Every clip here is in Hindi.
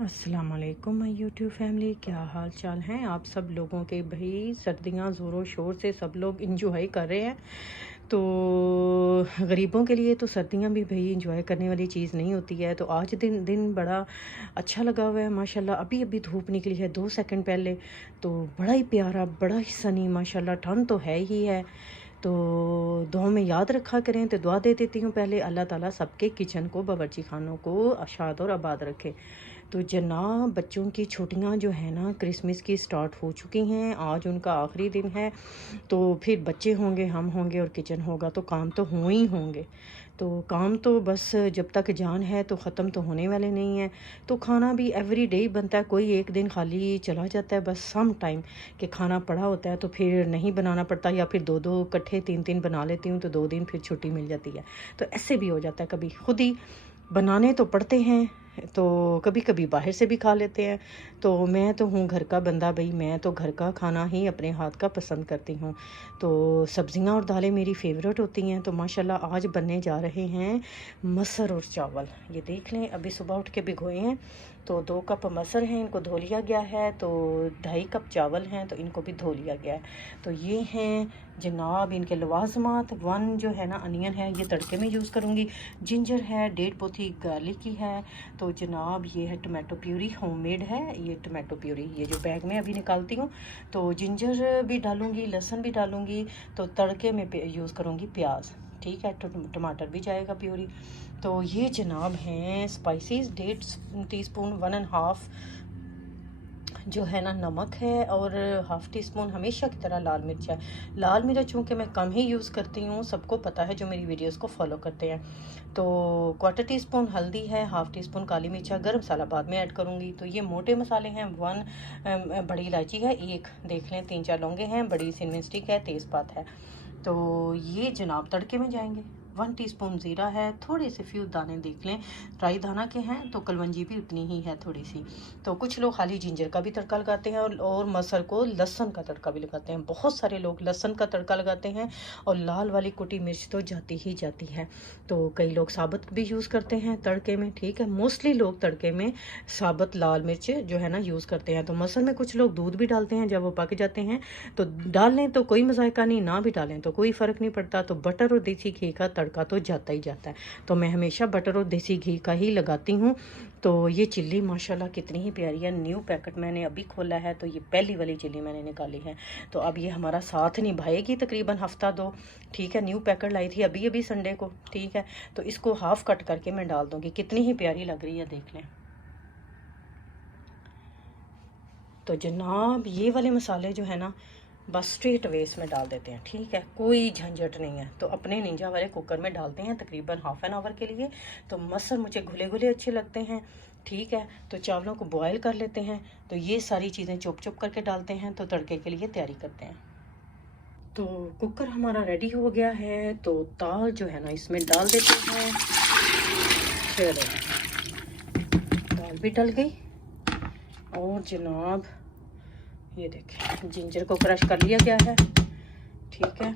अस्सलाम वालेकुम माय यूट्यूब फैमिली, क्या हाल चाल हैं आप सब लोगों के। भाई सर्दियां ज़ोरों शोर से सब लोग इंजॉय कर रहे हैं। तो गरीबों के लिए तो सर्दियां भी भाई इंजॉय करने वाली चीज़ नहीं होती है। तो आज दिन दिन बड़ा अच्छा लगा हुआ है माशाल्लाह। अभी अभी धूप निकली है 2 सेकंड पहले, तो बड़ा ही प्यारा, बड़ा ही सनी माशाल्लाह। ठंड तो है ही है। तो दुआ में याद रखा करें। तो दुआ दे देती हूँ पहले, अल्लाह ताला सबके किचन को, बावर्ची खानों को आशाद और आबाद रखे। तो जनाब बच्चों की छुट्टियां जो है ना क्रिसमस की स्टार्ट हो चुकी हैं। आज उनका आखिरी दिन है। तो फिर बच्चे होंगे, हम होंगे और किचन होगा, तो काम तो हो ही होंगे। तो काम तो बस जब तक जान है तो ख़त्म तो होने वाले नहीं है। तो खाना भी एवरी डे ही बनता है, कोई एक दिन खाली चला जाता है। बस सम टाइम कि खाना पड़ा होता है तो फिर नहीं बनाना पड़ता, या फिर दो दो इकट्ठे तीन तीन बना लेती हूँ तो 2 दिन फिर छुट्टी मिल जाती है। तो ऐसे भी हो जाता है, कभी खुद ही बनाने तो पड़ते हैं, तो कभी कभी बाहर से भी खा लेते हैं। तो मैं तो हूँ घर का बंदा भाई, मैं तो घर का खाना ही अपने हाथ का पसंद करती हूँ। तो सब्जियाँ और दालें मेरी फेवरेट होती हैं। तो माशाल्लाह आज बनने जा रहे हैं मसर और चावल। ये देख लें, अभी सुबह उठ के भिगोए हैं। तो 2 कप मसर हैं, इनको धो लिया गया है। तो 2.5 कप चावल हैं, तो इनको भी धो लिया गया है। तो ये हैं जनाब इनके लवाजमात। 1 जो है ना अनियन है, ये तड़के में यूज़ करूँगी। जिंजर है, 1.5 पोथी गार्लिक की है। तो जनाब ये है टमाटो प्यूरी, होममेड है ये टमाटो प्यूरी, ये जो बैग में अभी निकालती हूँ। तो जिंजर भी डालूँगी, लहसुन भी डालूँगी। तो तड़के में यूज़ करूँगी प्याज, ठीक है। टमाटर भी जाएगा प्यूरी। तो ये जनाब हैं स्पाइसेस, 1.5 टीस्पून, 1.5 जो है ना नमक है, और 1/2 टीस्पून हमेशा की तरह लाल मिर्च है। लाल मिर्च चूँकि मैं कम ही यूज़ करती हूँ, सबको पता है जो मेरी वीडियोस को फॉलो करते हैं। तो 1/4 टीस्पून हल्दी है, 1/2 टीस्पून काली मिर्च है, गर्म मसाला बाद में ऐड करूँगी। तो ये मोटे मसाले हैं। 1 बड़ी इलायची है, 1 देख लें, 3-4 लौंगे हैं, बड़ी सिनमन स्टिक है, तेज़पात है। तो ये जनाब तड़के में जाएंगे। 1 टीस्पून ज़ीरा है, थोड़े से फ्यू दाने देख लें राई दाना के हैं, तो कलवंजी भी उतनी ही है थोड़ी सी। तो कुछ लोग खाली जिंजर का भी तड़का लगाते हैं, और मसर को लहसुन का तड़का भी लगाते हैं। बहुत सारे लोग लहसुन का तड़का लगाते हैं, और लाल वाली कुटी मिर्च तो जाती ही जाती है। तो कई लोग साबुत भी यूज़ करते हैं तड़के में, ठीक है। मोस्टली लोग तड़के में साबुत लाल मिर्च जो है ना यूज़ करते हैं। तो मसर में कुछ लोग दूध भी डालते हैं, जब वो पक जाते हैं तो डाल लें तो कोई मजायका नहीं, ना भी डालें तो कोई फ़र्क नहीं पड़ता। तो बटर और देसी घी का तड़का तो जाता ही जाता है। तो मैं हमेशा बटर और देसी घी का ही लगाती हूँ। तो ये चिल्ली माशाल्लाह कितनी ही प्यारी है। न्यू पैकेट मैंने अभी खोला है, तो ये पहली वाली चिल्ली मैंने निकाली है। तो अब ये हमारा साथ निभाएगी तकरीबन हफ्ता 2, ठीक है। न्यू पैकेट लाई थी अभी अभी संडे को, ठीक है। तो इसको हाफ कट करके मैं डाल दूँगी, कितनी ही प्यारी लग रही है, देख लें। तो जनाब ये वाले मसाले जो है ना बस स्ट्रेट वे इसमें डाल देते हैं, ठीक है, कोई झंझट नहीं है। तो अपने निंजा वाले कुकर में डालते हैं तकरीबन ½ एन आवर के लिए। तो मसर मुझे घुले घुले अच्छे लगते हैं, ठीक है। तो चावलों को बॉयल कर लेते हैं। तो ये सारी चीज़ें चुप चुप करके डालते हैं। तो तड़के के लिए तैयारी करते हैं। तो कुकर हमारा रेडी हो गया है। तो दाल जो है ना इसमें डाल देते हैं। चलो दाल भी डल गई। और जनाब ये देखें जिंजर को क्रश कर लिया गया है, ठीक है।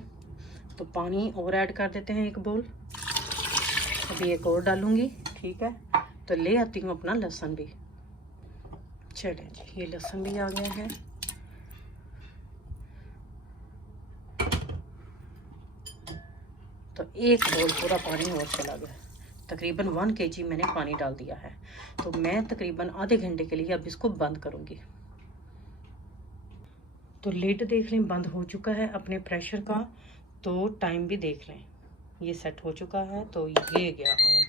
तो पानी और ऐड कर देते हैं 1 बोल। अभी एक और डालूंगी, ठीक है। तो ले आती हूँ अपना लहसुन भी। चलें जी, ये लहसुन भी आ गया है। तो 1 बोल पूरा पानी और चला गया। तकरीबन 1 kg मैंने पानी डाल दिया है। तो मैं तकरीबन आधे घंटे के लिए अब इसको बंद करूँगी। तो लिड देख लें बंद हो चुका है अपने प्रेशर का। तो टाइम भी देख लें, ये सेट हो चुका है। तो ये गया हाँ।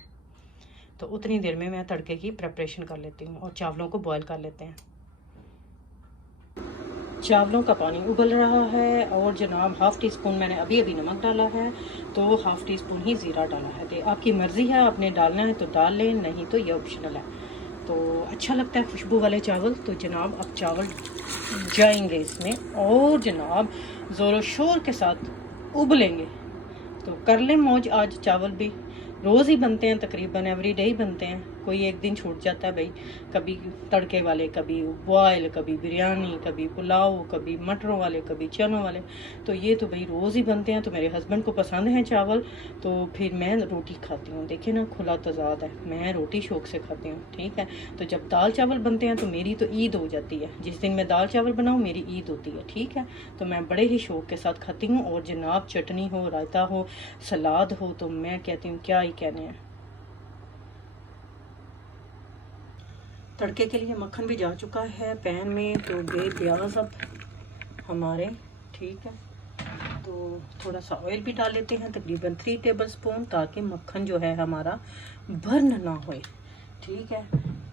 तो उतनी देर में मैं तड़के की प्रिपरेशन कर लेती हूँ और चावलों को बॉईल कर लेते हैं। चावलों का पानी उबल रहा है, और जनाब 1/2 टीस्पून मैंने अभी अभी नमक डाला है। तो 1/2 टीस्पून ही ज़ीरा डाला है। तो आपकी मर्ज़ी है, आपने डालना है तो डाल लें, नहीं तो ये ऑप्शनल है। तो अच्छा लगता है खुशबू वाले चावल। तो जनाब अब चावल जाएंगे इसमें, और जनाब ज़ोरों शोर के साथ उबलेंगे। तो कर लें मौज, आज चावल भी रोज़ ही बनते हैं, तकरीबन एवरी डे ही बनते हैं। कोई एक दिन छूट जाता है भाई, कभी तड़के वाले, कभी बॉयल, कभी बिरयानी, कभी पुलाव, कभी मटरों वाले, कभी चनों वाले। तो ये तो भाई रोज़ ही बनते हैं। तो मेरे हस्बैंड को पसंद हैं चावल, तो फिर मैं रोटी खाती हूँ। देखिए ना, खुला तजाद है, मैं रोटी शौक से खाती हूँ, ठीक है। तो जब दाल चावल बनते हैं तो मेरी तो ईद हो जाती है, जिस दिन मैं दाल चावल बनाऊँ मेरी ईद होती है, ठीक है। तो मैं बड़े ही शौक के साथ खाती हूँ। और जनाब चटनी हो, रायता हो, सलाद हो, तो मैं कहती हूँ क्या ही कहने हैं। तड़के के लिए मक्खन भी जा चुका है पैन में, तो बे प्याज अब हमारे, ठीक है। तो थोड़ा सा ऑयल भी डाल लेते हैं, तकरीबन 3 टेबल स्पून, ताकि मक्खन जो है हमारा बर्न ना होए, ठीक है।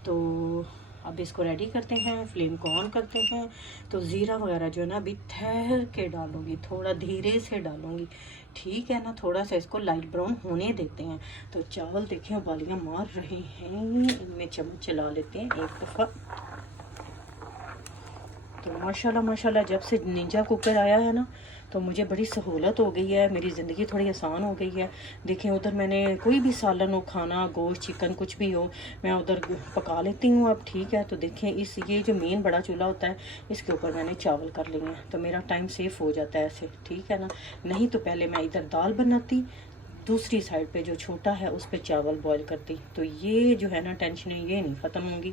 तो अब इसको रेडी करते हैं, फ्लेम को ऑन करते हैं। तो ज़ीरा वगैरह जो है ना अभी ठहर के डालूंगी, थोड़ा धीरे से डालूंगी, ठीक है ना। थोड़ा सा इसको लाइट ब्राउन होने देते हैं। तो चावल देखें उबालियाँ मार रहे हैं, इनमें चम्मच चला लेते हैं एक दफ़ा। तो माशाल्लाह माशाल्लाह जब से निंजा कुकर आया है ना, तो मुझे बड़ी सहूलत हो गई है, मेरी ज़िंदगी थोड़ी आसान हो गई है। देखें उधर मैंने कोई भी सालन हो, खाना, गोश्त, चिकन, कुछ भी हो, मैं उधर पका लेती हूँ अब, ठीक है। तो देखें ये जो मेन बड़ा चूल्हा होता है, इसके ऊपर मैंने चावल कर लिए हैं, तो मेरा टाइम सेफ हो जाता है ऐसे, ठीक है ना। नहीं तो पहले मैं इधर दाल बनाती, दूसरी साइड पे जो छोटा है उस पे चावल बॉईल करती। तो ये जो है ना टेंशनें ये नहीं ख़त्म होंगी।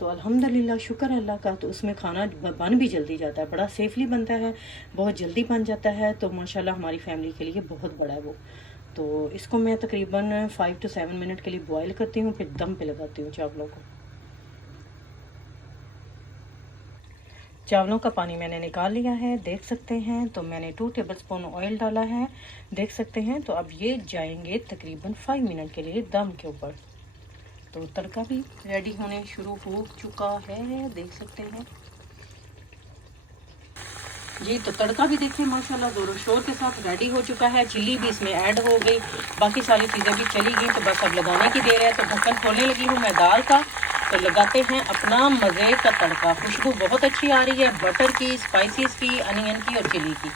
तो अल्हम्दुलिल्लाह, शुक्र अल्लाह का। तो उसमें खाना बन भी जल्दी जाता है, बड़ा सेफली बनता है, बहुत जल्दी बन जाता है। तो माशाल्लाह हमारी फैमिली के लिए बहुत बड़ा है वो। तो इसको मैं तकरीबन 5 to 7 मिनट के लिए बॉयल करती हूँ, फिर दम पे लगाती हूँ चावलों को। चावलों का पानी मैंने निकाल लिया है, देख सकते हैं। तो मैंने 2 टेबल स्पून ऑयल डाला है, देख सकते हैं। तो अब ये जाएंगे तकरीबन 5 मिनट के लिए दम के ऊपर। तो तड़का भी रेडी होने शुरू हो चुका है, देख सकते हैं जी। तो तड़का भी देखिए माशाल्लाह ज़ोरों शोर के साथ रेडी हो चुका है। चिल्ली भी इसमें ऐड हो गई, बाकी सारी चीज़ें भी चली गई। तो बस अब लगाने की देर है। तो ढक्कन खोलने लगी हूँ मैं दाल का। तो लगाते हैं अपना मज़े का तड़का। खुशबू बहुत अच्छी आ रही है, बटर की, स्पाइसेस की, अनियन की और चिली की।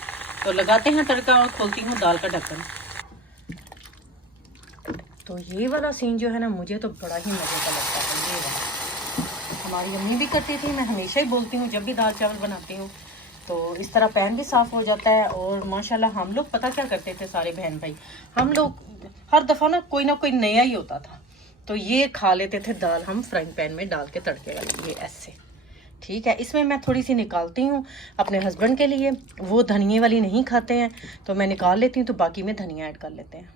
तो लगाते हैं तड़का और खोलती हूँ दाल का ढक्कन। तो ये वाला सीन जो है ना, मुझे तो बड़ा ही मज़े का लगता है। ये वाला हमारी अम्मी भी करती थी, मैं हमेशा ही बोलती हूँ जब भी दाल चावल बनाती हूँ। तो इस तरह पैन भी साफ़ हो जाता है। और माशाल्लाह हम लोग पता क्या करते थे सारे बहन भाई, हम लोग हर दफ़ा ना कोई नया ही होता था। तो ये खा लेते थे दाल हम फ्राइंग पैन में डाल के तड़के वाली, ये ऐसे, ठीक है। इसमें मैं थोड़ी सी निकालती हूँ अपने हस्बैंड के लिए, वो धनिए वाली नहीं खाते हैं, तो मैं निकाल लेती हूँ। तो बाकी में धनिया ऐड कर लेते हैं।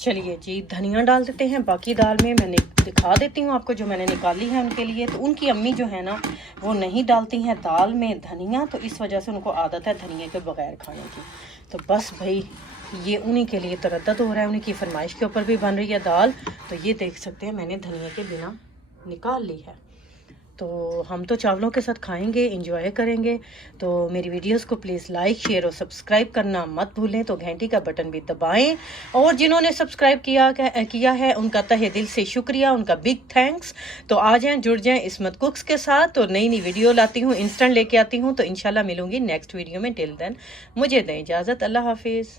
चलिए जी, धनिया डाल देते हैं बाकी दाल में। मैंने दिखा देती हूँ आपको जो मैंने निकाली है उनके लिए। तो उनकी अम्मी जो है ना, वो नहीं डालती हैं दाल में धनिया, तो इस वजह से उनको आदत है धनिया के बगैर खाने की। तो बस भाई ये उन्हीं के लिए तरद्दत हो रहा है, उन्हीं की फरमाइश के ऊपर भी बन रही है दाल। तो ये देख सकते हैं मैंने धनिया के बिना निकाल ली है। तो हम तो चावलों के साथ खाएंगे, इंजॉय करेंगे। तो मेरी वीडियोस को प्लीज़ लाइक, शेयर और सब्सक्राइब करना मत भूलें। तो घंटी का बटन भी दबाएं। और जिन्होंने सब्सक्राइब किया है उनका तहे दिल से शुक्रिया, उनका बिग थैंक्स। तो आ जाएं, जुड़ जाएं इस्मत कुक्स के साथ। तो नई वीडियो लाती हूँ, इंस्टेंट लेके आती हूँ। तो इंशाल्लाह मिलूंगी नेक्स्ट वीडियो में। टिल देन मुझे दें इजाज़त, अल्लाह हाफिज़।